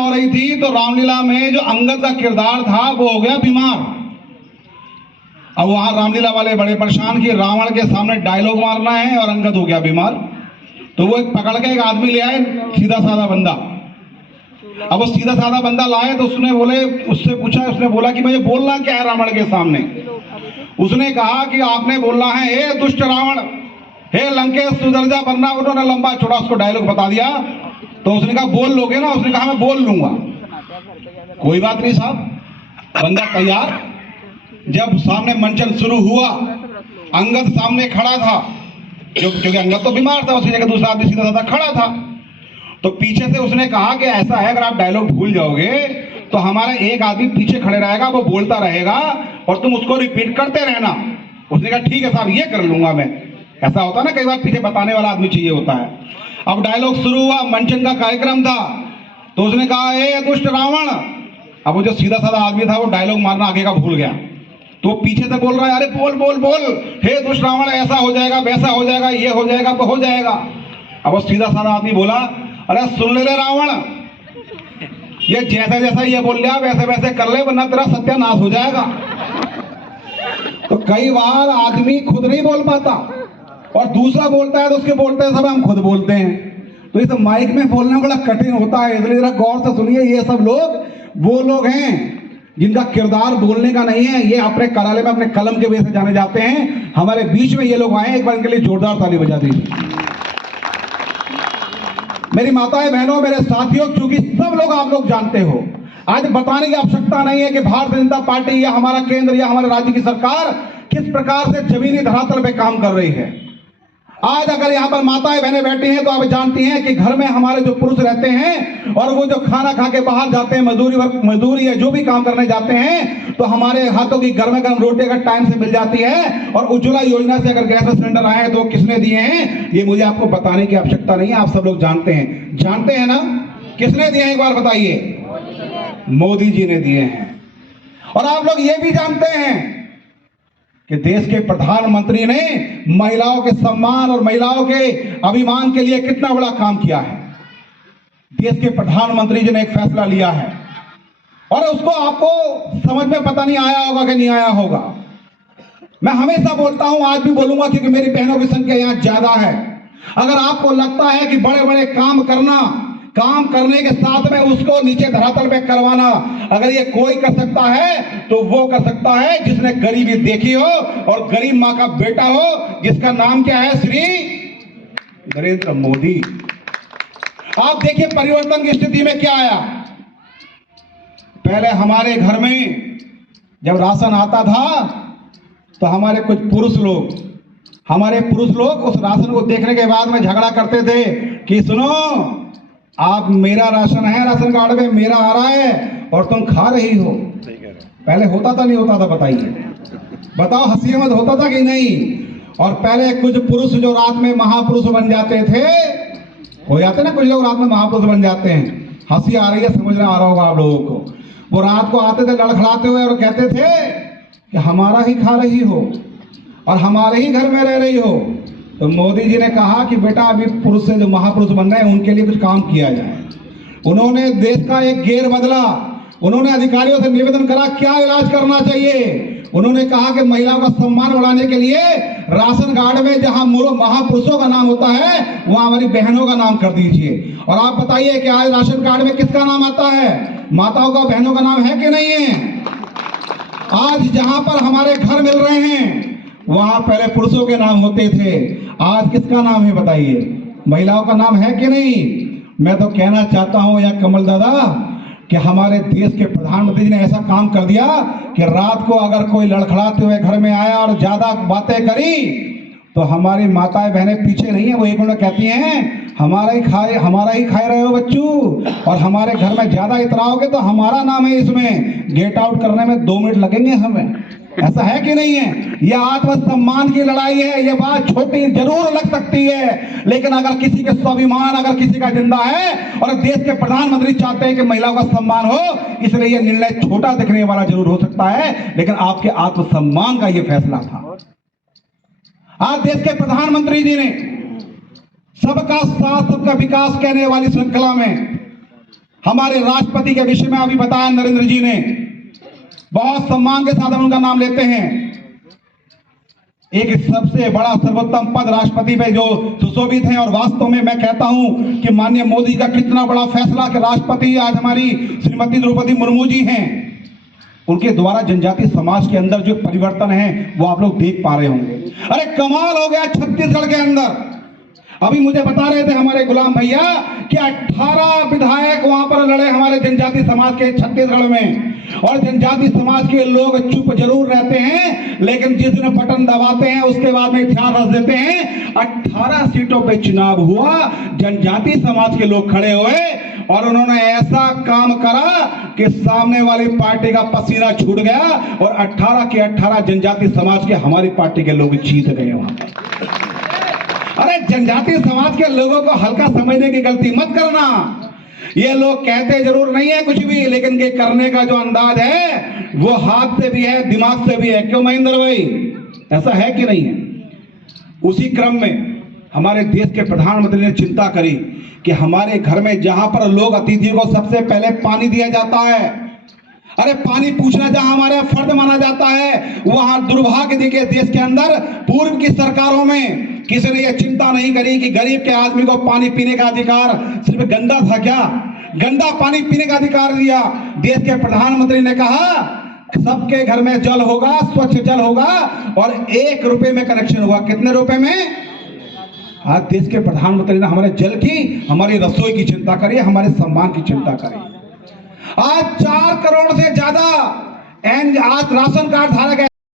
हो रही थी तो रामलीला में जो अंगद का किरदार था वो हो गया बीमार। अब वहां रामलीला वाले बड़े परेशान कि रावण के सामने डायलॉग मारना है और अंगद हो गया बीमार। तो वो एक पकड़ के एक आदमी ले आए, सीधा साधा बंदा। अब वो सीधा साधा बंदा लाए तो उससे पूछा, उसने बोला कि मुझे बोलना क्या है रावण के सामने। उसने कहा कि आपने बोलना है, हे दुष्ट रावण, हे लंकेश सुदर्जा बनना। उन्होंने लंबा चौड़ा उसको डायलॉग बता दिया। तो उसने कहा बोल लोगे ना? उसने कहा मैं बोल लूंगा। कोई बात नहीं साहब, बंदा तैयार। जब सामने मंचन शुरू हुआ, अंगद सामने खड़ा था, क्योंकि अंगद तो बीमार था, उसकी जगह दूसरा आदमी सीधा साधा खड़ा था। तो पीछे से उसने कहा कि ऐसा है, अगर आप डायलॉग भूल जाओगे तो हमारा एक आदमी पीछे खड़े रहेगा, वो बोलता रहेगा और तुम उसको रिपीट करते रहना। उसने कहा ठीक है साहब, ये कर लूंगा मैं। ऐसा होता ना, कई बार पीछे बताने वाला आदमी चाहिए होता है। अब डायलॉग शुरू हुआ, मंचन का कार्यक्रम था। तो उसने कहा ए दुष्ट रावण। अब वो जो सीधा साधा आदमी था वो डायलॉग मारना आगे का भूल गया। तो पीछे से बोल रहा है, अरे बोल बोल बोल, हे दुष्ट रावण, ऐसा हो जाएगा, वैसा हो जाएगा, ये हो जाएगा, वो हो जाएगा। अब वो सीधा साधा आदमी बोला, अरे सुन ले रावण, ये जैसा जैसा ये बोल लिया वैसे वैसे कर ले, वरना तेरा सत्यानाश हो जाएगा। तो कई बार आदमी खुद नहीं बोल पाता और दूसरा बोलता है तो उसके बोलते हैं सब हम खुद बोलते हैं। तो इस माइक में बोलना बड़ा कठिन होता है, इसलिए जरा गौर से सुनिए। ये सब लोग वो लोग हैं जिनका किरदार बोलने का नहीं है। ये अपने कार्यालय में अपने कलम के वजह से जाने जाते हैं। हमारे बीच में ये लोग आए, एक बार इनके लिए जोरदार ताली बजा दीजिए। मेरी माताएं, बहनों, मेरे साथियों, क्योंकि सब लोग आप लोग जानते हो, आज बताने की आवश्यकता नहीं है कि भारतीय जनता पार्टी या हमारा केंद्र या हमारे राज्य की सरकार किस प्रकार से जमीनी धरातल पे काम कर रही है। आज अगर यहाँ पर माताएं बहनें बैठी हैं तो आप जानती हैं कि घर में हमारे जो पुरुष रहते हैं और वो जो खाना खा के बाहर जाते हैं, मजदूरी या जो भी काम करने जाते हैं, तो हमारे हाथों की गर्म गर्म रोटी अगर टाइम से मिल जाती है। और उज्ज्वला योजना से अगर गैस सिलेंडर आए तो किसने दिए हैं, ये मुझे आपको बताने की आवश्यकता नहीं है, आप सब लोग जानते हैं ना? किसने दिए हैं, एक बार बताइए। मोदी जी ने दिए हैं। और आप लोग ये भी जानते हैं कि देश के प्रधानमंत्री ने महिलाओं के सम्मान और महिलाओं के अभिमान के लिए कितना बड़ा काम किया है। देश के प्रधानमंत्री जी ने एक फैसला लिया है और उसको आपको समझ में पता नहीं आया होगा कि नहीं आया होगा। मैं हमेशा बोलता हूं, आज भी बोलूंगा, क्योंकि मेरी बहनों की संख्या यहां ज्यादा है। अगर आपको लगता है कि बड़े बड़े काम करने के साथ में उसको नीचे धरातल पे करवाना, अगर ये कोई कर सकता है तो वो कर सकता है जिसने गरीबी देखी हो और गरीब मां का बेटा हो, जिसका नाम क्या है, श्री नरेंद्र मोदी। आप देखिए परिवर्तन की स्थिति में क्या आया। पहले हमारे घर में जब राशन आता था तो हमारे पुरुष लोग उस राशन को देखने के बाद में झगड़ा करते थे कि सुनो, आप मेरा राशन है, राशन कार्ड में मेरा आ रहा है और तुम खा रही हो। पहले होता था नहीं होता था, बताओ, हंसी मत, होता था कि नहीं? और पहले कुछ पुरुष जो रात में महापुरुष बन जाते थे, हो जाते ना कुछ लोग रात में महापुरुष बन जाते हैं। हंसी आ रही है, समझना आ रहा होगा आप लोगों को। वो रात को आते थे लड़खड़ाते हुए और कहते थे कि हमारा ही खा रही हो और हमारे ही घर में रह रही हो। तो मोदी जी ने कहा कि बेटा अभी पुरुष से जो महापुरुष बन रहे हैं उनके लिए कुछ काम किया जाए। उन्होंने देश का एक गेर बदला। उन्होंने अधिकारियों से निवेदन करा क्या इलाज करना चाहिए। उन्होंने कहा कि महिलाओं का सम्मान बढ़ाने के लिए राशन कार्ड में जहां महापुरुषों का नाम होता है वहां हमारी बहनों का नाम कर दीजिए। और आप बताइए कि आज राशन कार्ड में किसका नाम आता है? माताओं का, बहनों का नाम है कि नहीं है? आज जहां पर हमारे घर मिल रहे हैं वहां पहले पुरुषों के नाम होते थे, आज किसका नाम है बताइए? महिलाओं का नाम है कि नहीं? मैं तो कहना चाहता हूं या कमल दादा कि हमारे देश के प्रधानमंत्री जी ने ऐसा काम कर दिया कि रात को अगर कोई लड़खड़ाते हुए घर में आया और ज्यादा बातें करी तो हमारी माताएं बहनें पीछे नहीं है, वो एक मिनट कहती हैं हमारा ही खाए रहे हो बच्चू, और हमारे घर में ज्यादा इतराओगे तो हमारा नाम है इसमें, गेट आउट करने में 2 मिनट लगेंगे हमें। ऐसा है कि नहीं है? यह आत्मसम्मान की लड़ाई है। यह बात छोटी जरूर लग सकती है, लेकिन अगर किसी के स्वाभिमान, अगर किसी का जिंदा है और देश के प्रधानमंत्री चाहते हैं कि महिलाओं का सम्मान हो, इसलिए यह निर्णय छोटा दिखने वाला जरूर हो सकता है, लेकिन आपके आत्मसम्मान का यह फैसला था। आज देश के प्रधानमंत्री जी ने सबका साथ सबका विकास कहने वाली श्रृंखला में हमारे राष्ट्रपति के विषय में अभी बताया नरेंद्र जी ने, बहुत सम्मान के साथ हम उनका नाम लेते हैं। एक सबसे बड़ा सर्वोत्तम पद राष्ट्रपति पे जो सुशोभित है, और वास्तव में मैं कहता हूं कि माननीय मोदी का कितना बड़ा फैसला कि राष्ट्रपति आज हमारी श्रीमती द्रौपदी मुर्मू जी हैं। उनके द्वारा जनजाति समाज के अंदर जो परिवर्तन है वो आप लोग देख पा रहे होंगे। अरे कमाल हो गया छत्तीसगढ़ के अंदर। अभी मुझे बता रहे थे हमारे गुलाम भैया कि 18 विधायक वहां पर लड़े हमारे जनजाति समाज के छत्तीसगढ़ में, और जनजाति समाज के लोग चुप जरूर रहते हैं, लेकिन जिस दिन बटन दबाते हैं उसके बाद में ध्यान रख देते हैं। 18 सीटों पे चुनाव हुआ, जनजाति समाज के लोग खड़े हुए और उन्होंने ऐसा काम करा कि सामने वाली पार्टी का पसीना छूट गया, और 18 के 18 जनजाति समाज के हमारी पार्टी के लोग जीत गए वहां पर। अरे जनजाति समाज के लोगों को हल्का समझने की गलती मत करना। ये लोग कहते जरूर नहीं है कुछ भी, लेकिन ये करने का जो अंदाज है वो हाथ से भी है, दिमाग से भी है। क्यों महेंद्र भाई, ऐसा है कि नहीं है? उसी क्रम में हमारे देश के प्रधानमंत्री ने चिंता करी कि हमारे घर में जहां पर लोग अतिथियों को सबसे पहले पानी दिया जाता है, अरे पानी पूछना जहां हमारा फर्ज माना जाता है, वहां दुर्भाग्य देखिए देश के अंदर पूर्व की सरकारों में किसी ने यह चिंता नहीं करी कि गरीब के आदमी को पानी पीने का अधिकार सिर्फ गंदा था क्या? गंदा पानी पीने का अधिकार दिया। देश के प्रधानमंत्री ने कहा सबके घर में जल होगा, स्वच्छ जल होगा, और 1 रुपए में कनेक्शन होगा। कितने रुपए में? आज देश के प्रधानमंत्री ने हमारे जल की, हमारी रसोई की चिंता करी, हमारे सम्मान की चिंता करी। आज 4 करोड़ से ज्यादा आज राशन कार्ड धारक है।